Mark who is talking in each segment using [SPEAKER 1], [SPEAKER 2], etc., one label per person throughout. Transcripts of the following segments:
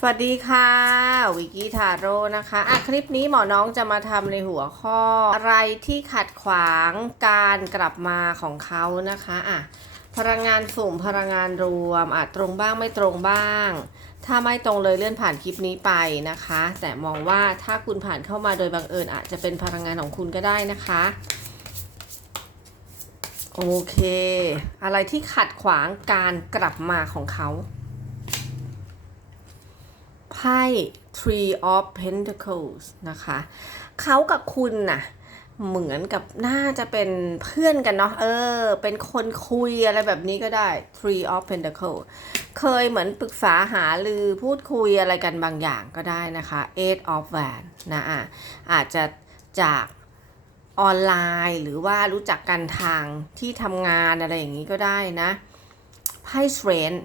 [SPEAKER 1] สวัสดีค่ะ วิกกี้ทาโร่นะคะอะคลิปนี้หมอน้องจะมาทำในหัวข้ออะไรที่ขัดขวางการกลับมาของเขานะคะอะพลังงานสุ่มพลังงานรวมอาจตรงบ้างไม่ตรงบ้าง ถ้าไม่ตรงเลยเลื่อนผ่านคลิปนี้ไปนะคะ แต่มองว่าถ้าคุณผ่านเข้ามาโดยบังเอิญอาจจะเป็นพลังงานของคุณก็ได้นะคะโอเค อะไรที่ขัดขวางการกลับมาของเขา ไพ่ Three of Pentacles นะคะเขากับคุณน่ะเหมือนกับน่าจะเป็นเพื่อนกันเนาะเออ เป็นคนคุยอะไรแบบนี้ก็ได้ Three of Pentacles เคยเหมือนปรึกษาหารือพูดคุยอะไรกันบางอย่างก็ได้นะคะ Eight of Wands นะอะอาจจะจากออนไลน์หรือว่ารู้จักกันทางที่ทำงานอะไรอย่างนี้ก็ได้นะไพ่ Strength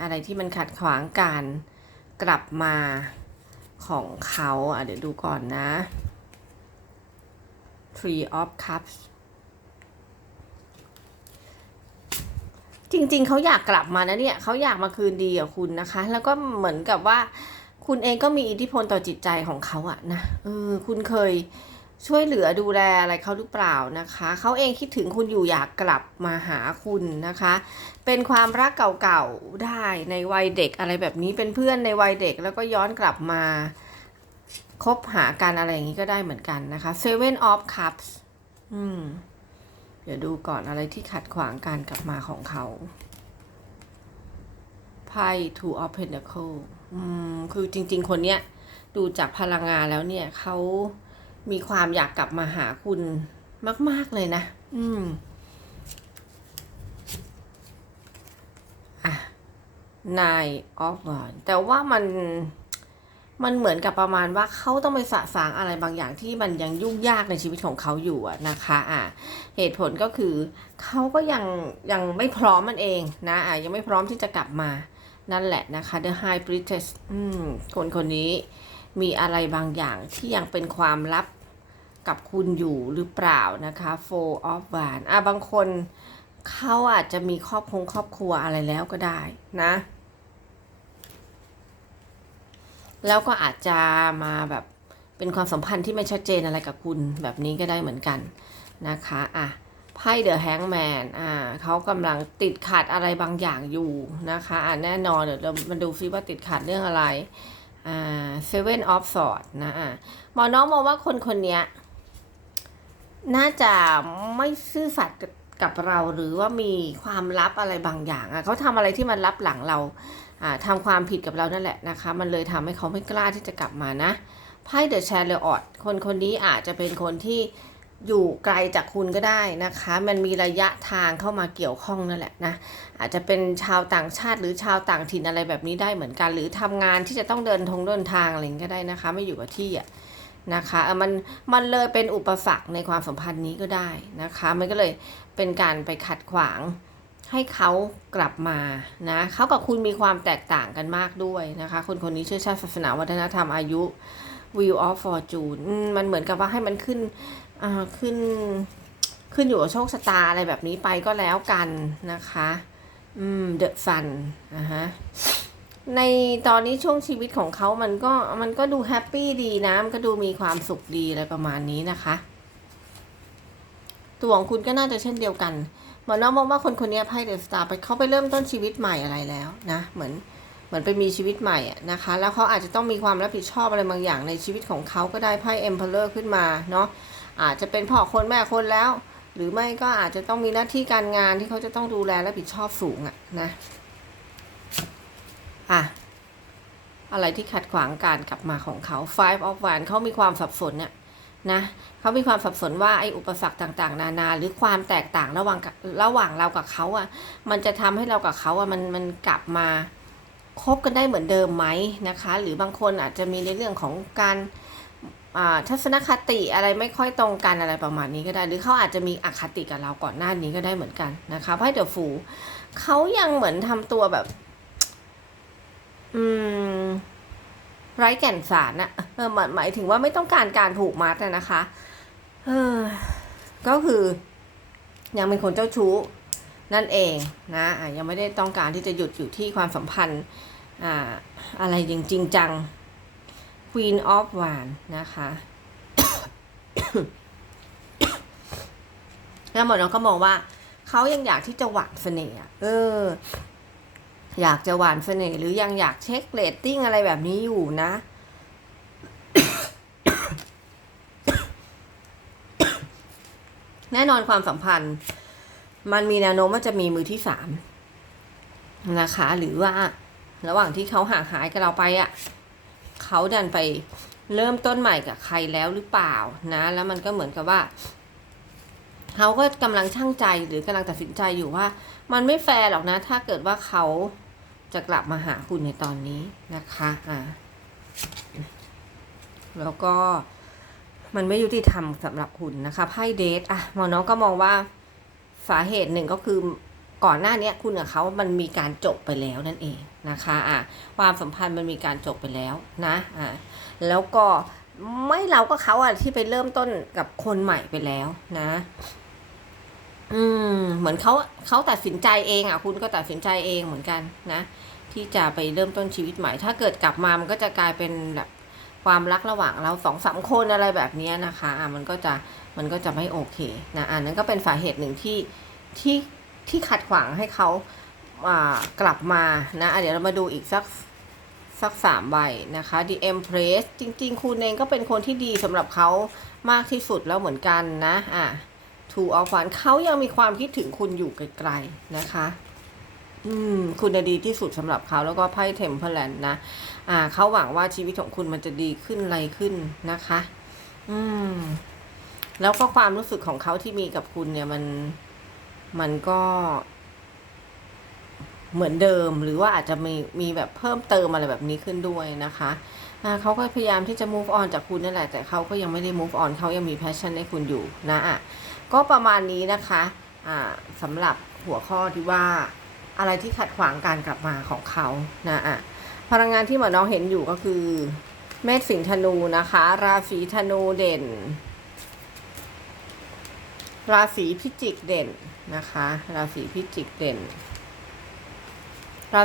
[SPEAKER 1] อะไรที่มันขัดขวางการ กลับมาของเขาอะเดี๋ยวดูก่อนนะ Three of Cups จริงๆ เขาอยากกลับมานะเนี่ยเขาอยากมาคืนดีกับคุณนะคะ แล้วก็เหมือนกับว่า คุณเองก็มีอิทธิพลต่อจิตใจของเขาอะนะเออคุณเคย ช่วยเหลือดูแลอะไรเขาหรือเปล่านะคะ เขาเองคิดถึงคุณอยู่อยากกลับมาหาคุณนะคะ เป็นความรักเก่าๆได้ในวัยเด็กอะไรแบบนี้เป็นเพื่อนในวัยเด็กแล้วก็ย้อนกลับมาคบหากันอะไรอย่างนี้ก็ได้เหมือนกันนะคะ Seven of Cups อืม เดี๋ยวดูก่อนอะไรที่ขัดขวางการกลับมาของเขาไพ่ Two of Pentacles อืม คือจริง ๆ คนเนี้ย ดูจากพลังงานแล้วเนี่ยเขา มีความอยากกลับมาหาคุณมาก ๆ เลยนะ อืม Nine of Wands แต่ว่ามันมันเหมือนกับประมาณว่าเขาต้องไปสะสางอะไรบางอย่างที่มันยังยุ่งยากในชีวิตของเขาอยู่นะคะอะเหตุผลก็คือเขาก็ยังยังไม่พร้อมมันเองนะอะยังไม่พร้อมที่จะกลับมานั่นแหละนะคะ The High Priestess อืมคนคนนี้มีอะไรบางอย่างที่ยังเป็นความลับ กับคุณอยู่หรือเปล่านะคะ Four of Wands อะบางคนเขาอาจจะมีครอบครองครอบครัวอะไรแล้วก็ได้นะ แล้วก็อาจจะมาแบบเป็นความสัมพันธ์ที่ไม่ชัดเจนอะไรกับคุณแบบนี้ก็ได้เหมือนกันนะคะอะไพ่เดอะแฮงแมนอ่าเขากำลังติดขัดอะไรบางอย่างอยู่นะคะอะแน่นอนเดี๋ยวเรามาดูซิว่าติดขัดเรื่องอะไรอ่าเซเว่นออฟสอดนะอะหมอน้องมองว่าคนคนนี้ น่าจะไม่ซื่อสัตย์กับเราหรือว่ามีความลับอะไรบางอย่างอะเขาทำอะไรที่มันลับหลังเราทำความผิดกับเรานั่นแหละนะคะ มันเลยทำให้เขาไม่กล้าที่จะกลับมานะไพ่เดอะแชร์เลออดคนคนนี้อาจจะเป็นคนที่อยู่ไกลจากคุณก็ได้นะคะ มันมีระยะทางเข้ามาเกี่ยวข้องนั่นแหละนะ อาจจะเป็นชาวต่างชาติหรือชาวต่างถิ่นอะไรแบบนี้ได้เหมือนกัน หรือทำงานที่จะต้องเดินทงเดินทางอะไรก็ได้นะคะ ไม่อยู่กับที่อะ นะคะมันมันเลยเป็นอุปสรรคในความสัมพันธ์นี้ก็ได้นะคะ มันก็เลยเป็นการไปขัดขวางให้เขากลับมานะเขากับคุณมีความแตกต่างกันมากด้วยนะคะคนคนนี้เชื่อชาติศาสนาวัฒนธรรมอายุ Wheel of Fortune มันเหมือนกับว่าให้มันขึ้นขึ้นขึ้นอยู่กับโชคชะตาอะไรแบบนี้ไปก็แล้วกันนะคะ อืม The Sun นะฮะ ในตอนนี้ช่วงชีวิตของเขามันก็มันก็ดูแฮปปี้ดีนะ มันก็ดูมีความสุขดีอะไรประมาณนี้นะคะ ตัวของคุณก็น่าจะเช่นเดียวกันหมอน้องมองว่าคนคนนี้ไพ่เดอะสตาร์ไปเขาไปเริ่มต้นชีวิตใหม่อะไรแล้วนะ เหมือนเหมือนไปมีชีวิตใหม่นะคะ แล้วเขาอาจจะต้องมีความรับผิดชอบอะไรบางอย่างในชีวิตของเขาก็ได้ไพ่เอ็มเพลเลอร์ขึ้นมาเนาะอาจจะเป็นพ่อคนแม่คนแล้ว หรือไม่ก็อาจจะต้องมีหน้าที่การงานที่เขาจะต้องดูแลและรับผิดชอบสูงอะนะ อะอะไรที่ขัดขวางการกลับมาของเขา Five of Wands เขามีความสับสนเนี่ยนะเขามีความสับสนว่าไอ้อุปสรรคต่างๆ นานา หรือความแตกต่างระหว่างระหว่างเรากับเขาอะ มันจะทำให้เรากับเขาอะมันมันกลับมาคบกันได้เหมือนเดิมไหมนะคะ หรือบางคนอาจจะมีในเรื่องของการทัศนคติอะไรไม่ค่อยตรงกันอะไรประมาณนี้ก็ได้ หรือเขาอาจจะมีอคติกับเราก่อนหน้านี้ก็ได้เหมือนกันนะคะไพ่เดอะฟูเขายังเหมือนทำตัวแบบ อืม ไร้แก่นสารนะเออหมายถึงว่าไม่ต้องการการผูกมัดนะคะเออก็คือ ยังเป็นคนเจ้าชู้นั่นเองนะยังไม่ได้ต้องการที่จะหยุดอยู่ที่ความสัมพันธ์อ่าอะไรจริงจัง Queen of w a n นะคะแล้วหมอน้องก็มองว่า เขายังอยากที่จะหวานเสน่ห์อะเออ อยากจะหวานเสน่ห์หรือยังอยากเช็คเรตติ้งอะไรแบบนี้อยู่นะ แน่นอนความสัมพันธ์ มันมีแนวโน้มว่าจะมีมือที่สามนะคะ หรือว่าระหว่างที่เขาห่างหายกับเราไปอะ่ะเขาดันไปเริ่มต้นใหม่กับใครแล้วหรือเปล่านะ แล้วมันก็เหมือนกับว่าเขาก็กำลังช่างใจหรือกำลังตัดสินใจอยู่ว่า มันไม่แฟร์หรอกนะ ถ้าเกิดว่าเขา จะกลับมาหาคุณในตอนนี้นะคะอ่าแล้วก็มันไม่ยุติธรรมสำหรับคุณนะคะไพ่เดทอะหมอน้องก็มองว่าสาเหตุหนึ่งก็คือก่อนหน้านี้คุณกับเขามันมีการจบไปแล้วนั่นเองนะคะอะความสัมพันธ์มันมีการจบไปแล้วนะอะแล้วก็ไม่เราก็เขาอะที่ไปเริ่มต้นกับคนใหม่ไปแล้วนะ อืมเหมือนเขาเขาตัดสินใจเองอะ คุณก็ตัดสินใจเองเหมือนกันนะ ที่จะไปเริ่มต้นชีวิตใหม่ ถ้าเกิดกลับมามันก็จะกลายเป็นแบบความรักระหว่างเราสองสามคนอะไรแบบนี้นะคะอะมันก็จะมันก็จะไม่โอเคนะอันนั้นก็เป็นสาเหตุหนึ่งที่ที่ที่ขัดขวางให้เขาอ่ากลับมานะะเดี๋ยวเรามาดูอีกสักสักสามใบนะคะ The Empress จริง ๆ คุณเองก็เป็นคนที่ดีสำหรับเขามากที่สุดแล้วเหมือนกันนะอะ ทูออฟวันเขายังมีความคิดถึงคุณอยู่ไกลๆนะคะ อืม คุณน่ะดีที่สุดสำหรับเขาแล้วก็ไพ่เทมเพลนนะ อ่าเขาหวังว่าชีวิตของคุณมันจะดีขึ้นอะไรขึ้นนะคะ อืม แล้วก็ความรู้สึกของเขาที่มีกับคุณเนี่ยมันมันก็เหมือนเดิมหรือว่าอาจจะมีมีแบบเพิ่มเติมอะไรแบบนี้ขึ้นด้วยนะคะอ่าเขาก็พยายามที่จะ move on จากคุณนั่นแหละ แต่เขาก็ยังไม่ได้ move on เขายังมี passion ให้คุณอยู่นะอะ ก็ประมาณนี้นะคะอ่าสำหรับหัวข้อที่ว่าอะไรที่ขัดขวางการกลับมาของเขานะอะพลังงานที่หมอน้องเห็นอยู่ก็คือ เมษสิงห์ธนูนะคะ ราศีธนูเด่น ราศีพิจิกเด่นนะคะ ราศีพิจิกเด่นรา